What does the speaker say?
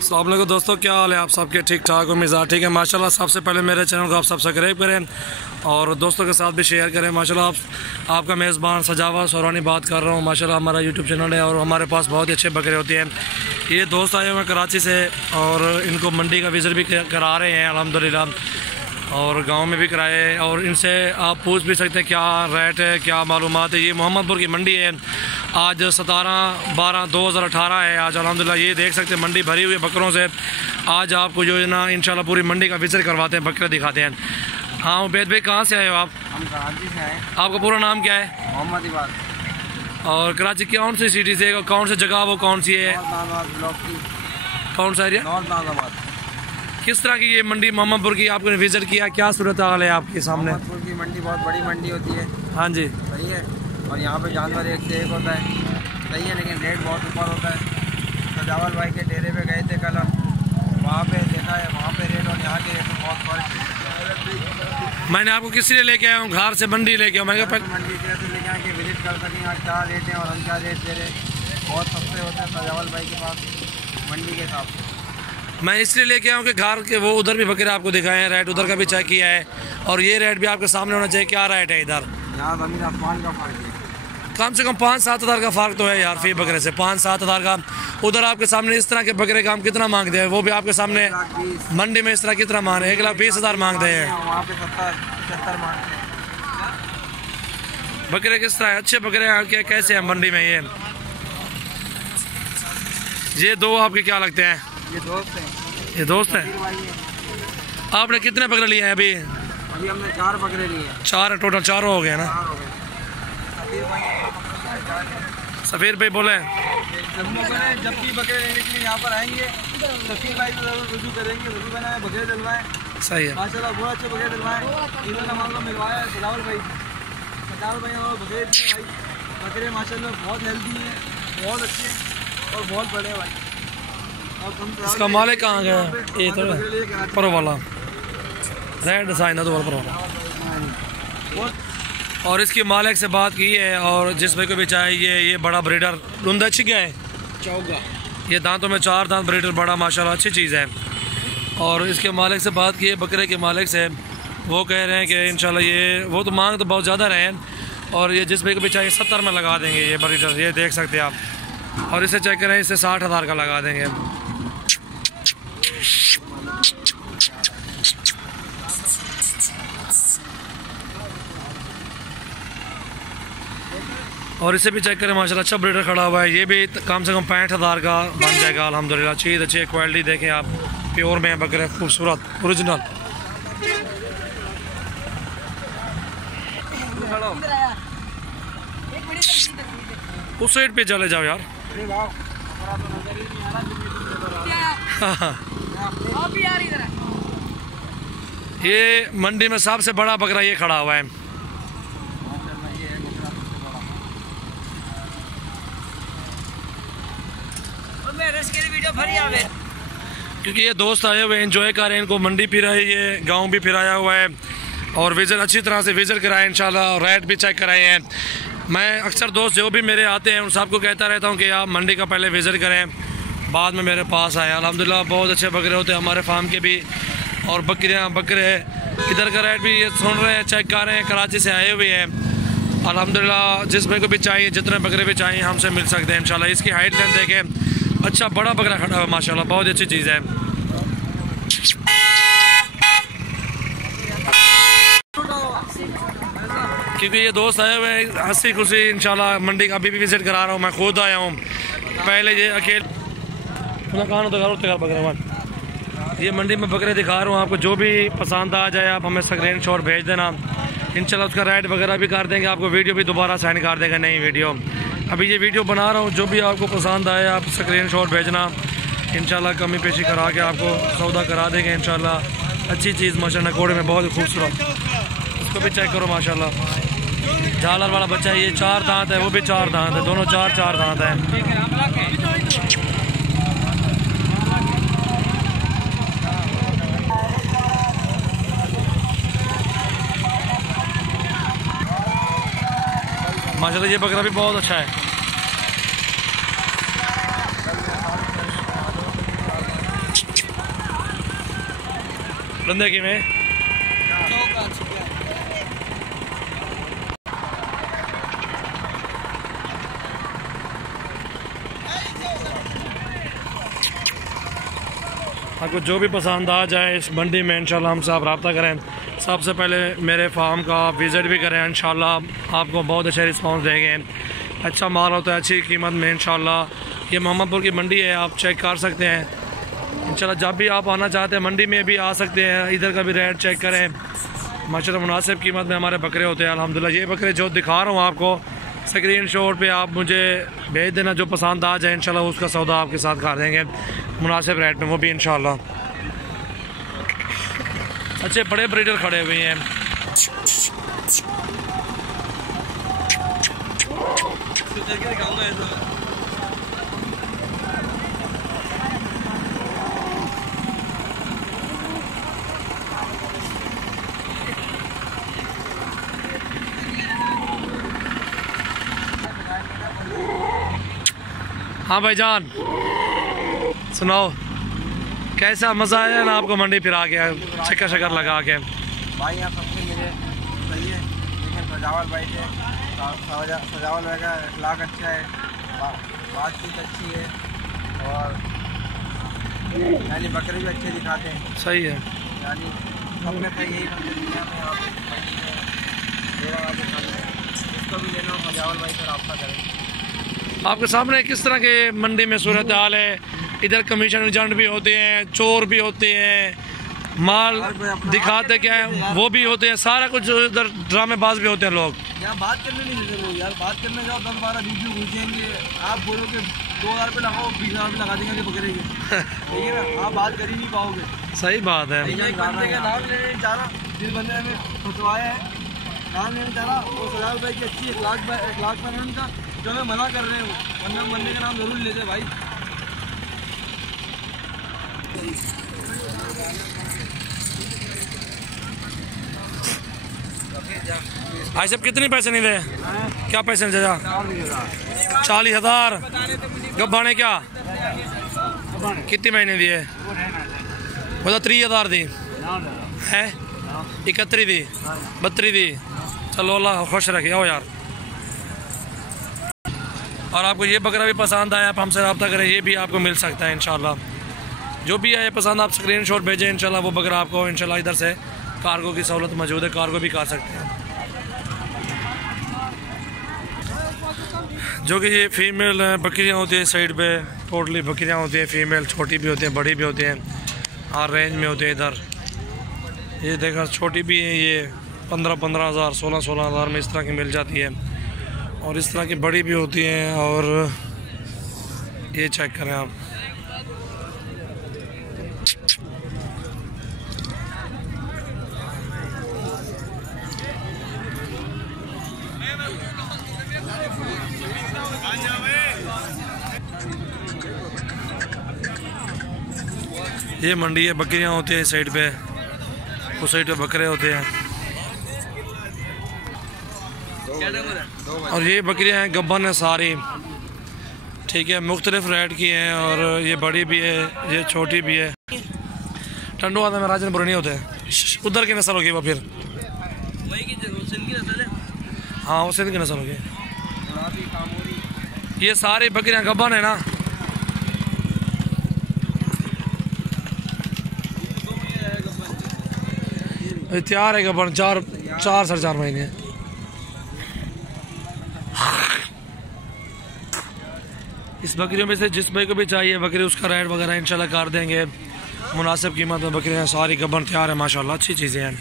अस्सलाम वालेकुम दोस्तों, क्या हाल है आप सबके? ठीक ठाक हो? मिजाज ठीक है माशाल्लाह। सबसे पहले मेरे चैनल को आप सब्सक्राइब करें और दोस्तों के साथ भी शेयर करें माशाल्लाह। आपका मेज़बान सजावा सोरानी बात कर रहा हूँ माशाल्लाह। हमारा यूट्यूब चैनल है और हमारे पास बहुत ही अच्छे बकरे होते हैं। ये दोस्त आए हुए हैं कराची से और इनको मंडी का विज़िट भी करा रहे हैं अल्हम्दुलिल्लाह, और गांव में भी कराए। और इनसे आप पूछ भी सकते हैं क्या रेट है, क्या मालूमात है। ये मोहम्मदपुर की मंडी है। आज 17/12/2018 है आज अल्हम्दुलिल्लाह। ये देख सकते हैं मंडी भरी हुई है बकरों से। आज आपको जो है ना इंशाल्लाह पूरी मंडी का विज़िट करवाते हैं, बकरे दिखाते हैं। हाँ उबैद भाई, कहाँ से आए हो आप? हम कराची से आए। आपका पूरा नाम क्या है? मोहम्मद इबाद। और कराची की कौन सी सिटी से, कौन सी जगह वो कौन सी है? कौन सा एरिया? किस तरह की ये मंडी मोहम्मदपुर की आपने विजिट किया, क्या सूरत हाल है आपके सामने? मोहम्मदपुर की मंडी बहुत बड़ी मंडी होती है। हाँ जी सही है। और यहाँ पे जानवर एक से एक होता है। सही है, लेकिन रेट बहुत ऊपर होता है। सजावल भाई के डेरे पे गए थे कल हम, वहाँ पे देखा है वहाँ पे रेट और यहाँ के रेट में बहुत फर्क है। मैंने आपको किस लिए लेके आया हूँ? घर से मंडी लेके आया। मैंने कहा मंडी से लेके आके विजिट कर सकें आज क्या रेट है और हम क्या रेट दे रहे हैं। बहुत सस्ते होते हैं सजावल भाई के पास मंडी के हिसाब से। मैं इसलिए लेके आया हूँ कि घर के वो उधर भी बकरे आपको दिखाए हैं, रेट उधर का भी चेक किया है और ये रेट भी आपके सामने होना चाहिए। क्या रेट है इधर? यहाँ ज़मीन आसमान का फर्क है। कम से कम 5-7 हज़ार का फ़र्क तो है यार फी बकरे से। 5-7 हज़ार का उधर आपके सामने इस तरह के बकरे का हम कितना मांगते हैं, वो भी आपके सामने मंडी में इस तरह कितना मांग रहे हैं? 1,20,000 मांगते हैं। वहाँ पे 70-75 मांगते हैं। बकरे किस तरह अच्छे बकरे हैं कैसे हैं मंडी में? ये दो आपके क्या लगते हैं? ये दोस्त हैं। ये दोस्त हैं। आपने कितने बकरे लिए हैं अभी? अभी हमने 4 बकरे लिए हैं। 4 टोटल 4 हो गए ना? सफ़ीर भाई बोले जब भी बकरे लेने के लिए यहाँ पर आएंगे सफ़ीर भाई को जरूर रुजू करेंगे। रुजू बनाए बकरे दिलवाएं। सही है माशाल्लाह बहुत अच्छे बकरे दिलवाएं। इन्होंने हमारे को मिलवाया है सजावल भाई और बकरे दिए भाई। बकरे माशाल्लाह बहुत हेल्दी हैं, बहुत अच्छे हैं और बहुत बड़े भाई। इसका मालिक कहाँ गया? ये तो पर वाला रेड डिज़ाइन है, तो पर वाला। और इसकी मालिक से बात की है और जिस भाई को भी चाहिए ये बड़ा ब्रीडर रुंदा अच्छी क्या है चौगा, ये दांतों में 4 दांत ब्रीडर बड़ा माशाल्लाह अच्छी चीज़ है। और इसके मालिक से बात की है, बकरे के मालिक से, वो कह रहे हैं कि इंशाल्लाह ये वो तो मांग तो बहुत ज़्यादा रहे हैं और ये जिस भाई को भी चाहिए 70 में लगा देंगे ये ब्रीडर। ये देख सकते हैं आप। और इसे चेक करें, इसे 60,000 का लगा देंगे। और इसे भी चेक करें माशाल्लाह अच्छा ब्रीडर खड़ा हुआ है। ये भी कम से कम 65,000 का बन जाएगा अल्हम्दुलिल्लाह। चीज़ अच्छी क्वालिटी देखें आप, प्योर में है बकरे, खूबसूरत ओरिजिनल। उस साइड पे चले जाओ यार। ये मंडी में सबसे बड़ा बकरा ये खड़ा हुआ है। क्योंकि ये दोस्त आए हुए एंजॉय कर रहे हैं, इनको मंडी फिराई, ये गांव भी फिराया हुआ है और विजिट अच्छी तरह से विजिट कराए इंशाल्लाह, और रेट भी चेक कराए हैं। मैं अक्सर दोस्त जो भी मेरे आते हैं उन सबको कहता रहता हूं कि आप मंडी का पहले विजिट करें, बाद में मेरे पास आए। अल्हम्दुलिल्लाह बहुत अच्छे बकरे होते हैं हमारे फार्म के भी, और बकरे इधर का रेट भी ये सुन रहे हैं, चेक कर रहे हैं। कराची से आए हुए हैं अल्हम्दुलिल्लाह। जिस भाई को भी चाहिए, जितने बकरे भी चाहिए हमसे मिल सकते हैं इंशाल्लाह। इसकी हाइट लेंथ देखें, अच्छा बड़ा बकरा खड़ा हुआ माशाल्लाह, बहुत अच्छी चीज़ है। क्योंकि ये दोस्त आए हुए हैं हंसी खुशी इंशाल्लाह मंडी का अभी भी विजिट करा रहा हूँ। मैं खुद आया हूँ, पहले ये अकेले बकरा ये मंडी में बकरे दिखा रहा हूँ आपको। जो भी पसंद आ जाए आप हमें स्क्रीनशॉट भेज देना, इंशाल्लाह उसका रेट वगैरह भी कर देंगे आपको। वीडियो भी दोबारा सेंड कर देंगे, नई वीडियो। अभी ये वीडियो बना रहा हूँ, जो भी आपको पसंद आए आप स्क्रीनशॉट भेजना, इंशाल्लाह कमी पेशी करा के आपको सौदा करा देंगे इंशाल्लाह। अच्छी चीज़ माशाल्लाह, कोड़े में बहुत खूबसूरत, उसको भी चेक करो माशाल्लाह। झालर वाला बच्चा, ये 4 दांत है, वो भी 4 दांत है, दोनों 4 दांत है। माशाल्लाह ये बकरा भी बहुत अच्छा है। बंदे की में आपको जो भी पसंद आ जाए इस मंडी में इंशाल्लाह हमसे आप रब्ता करें। सबसे पहले मेरे फार्म का विज़िट भी करें, इंशाल्लाह आपको बहुत अच्छा रिस्पांस देंगे। अच्छा माल होता है अच्छी कीमत में इंशाल्लाह। ये मोहम्मदपुर की मंडी है, आप चेक कर सकते हैं इंशाल्लाह। जब भी आप आना चाहते हैं मंडी में भी आ सकते हैं, इधर का भी रेट चेक करें। माशाल्लाह मुनासिब कीमत में हमारे बकरे होते हैं अल्हम्दुलिल्लाह। ये बकरे जो दिखा रहा हूँ आपको स्क्रीनशॉट पे आप मुझे भेज देना, जो पसंद आ जाए इंशाल्लाह उसका सौदा आपके साथ कर देंगे मुनासिब रेट में, वो भी इंशाल्लाह। अच्छे बड़े ब्रीडर खड़े हुए हैं। हाँ भाईजान सुनाओ, कैसा मज़ा आया ना आपको मंडी फिर आ गया चक्कर शक्कर लगा के? भाई यहाँ सबसे मिले सही है, लेकिन सजावल भाई से सजावल भाई का अखलाक अच्छा है, बातचीत अच्छी है और यानी बकरे भी अच्छे दिखाते हैं। सही है यानी सब में यही दुनिया में इसको भी लेना हो सजावल भाई से रब्ता करें। आपके सामने किस तरह के मंडी में सूरत हाल है? इधर कमीशन एजेंट भी होते हैं, चोर भी होते हैं, माल दिखाते क्या है वो भी होते हैं, सारा कुछ इधर ड्रामेबाज भी होते हैं लोग। यार बात करने नहीं देते लोग, यार बात करने जाओ 10-12 वीडियो घुसेंगे, आप बोलोगे 2000 रुपये लगाओ 20,000 रुपये लगा देंगे पकड़े के, ठीक है ना? आप बात कर ही नहीं पाओगे। सही बात है। एक बंदे का नाम लेने जा रहा, जिस बंदे ने फंसवाया है नाम लेने जा रहा, वो सजावल भाई की अच्छी 1 लाख में उनका, जो मैं मना कर रहे हूँ, वरना बंदे का नाम जरूर लेते भाई। भाई साहब कितने पैसे नहीं दे? क्या पैसे नहीं दे? 40,000 गब्बाने क्या कितने महीने दिए? वो 30,000 दी है, 31 दी, 32 दी। चलो अल्लाह खुश रखे। आओ यार, और आपको ये बकरा भी पसंद आया आप हमसे रब्ता करें, ये भी आपको मिल सकता है इंशाल्लाह। जो भी आए पसंद आप स्क्रीनशॉट भेजें इंशाल्लाह, वो बकरा आपको इंशाल्लाह इधर से कार्गो की सहूलत मौजूद है, कार्गो भी कर सकते हैं। जो कि ये फीमेल बकरियां होती हैं साइड पे, टोटली बकरियां होती हैं फीमेल, छोटी भी होती हैं बड़ी भी होती हैं, हर रेंज में होती है। इधर ये देखा छोटी भी है, ये 15-15 हज़ार 16-16 हज़ार में इस तरह की मिल जाती है, और इस तरह की बड़ी भी होती हैं। और ये चेक करें आप, ये मंडी है, बकरियां होती है इस साइड पे, उस साइड पे बकरे होते हैं। और ये बकरियां हैं गब्बन है सारी, ठीक है, मुख्तलिफ रेट की हैं, और ये बड़ी भी है, ये छोटी भी है। टंडू आदमी में राजनपुर नहीं होते, उधर की नस्ल होगी वो फिर, हाँ वो सिंध की नस्ल होगी। ये सारी बकरियां गब्बन है ना, तैयार है गब्बन, 4-4.5 महीने। इस बकरियों में से जिस भाई को भी चाहिए बकरी, उसका रेट वगैरह इंशाल्लाह कर देंगे मुनासिब कीमत में। बकरियां सारी गब्बन तैयार है माशाल्लाह, अच्छी चीज़ें हैं।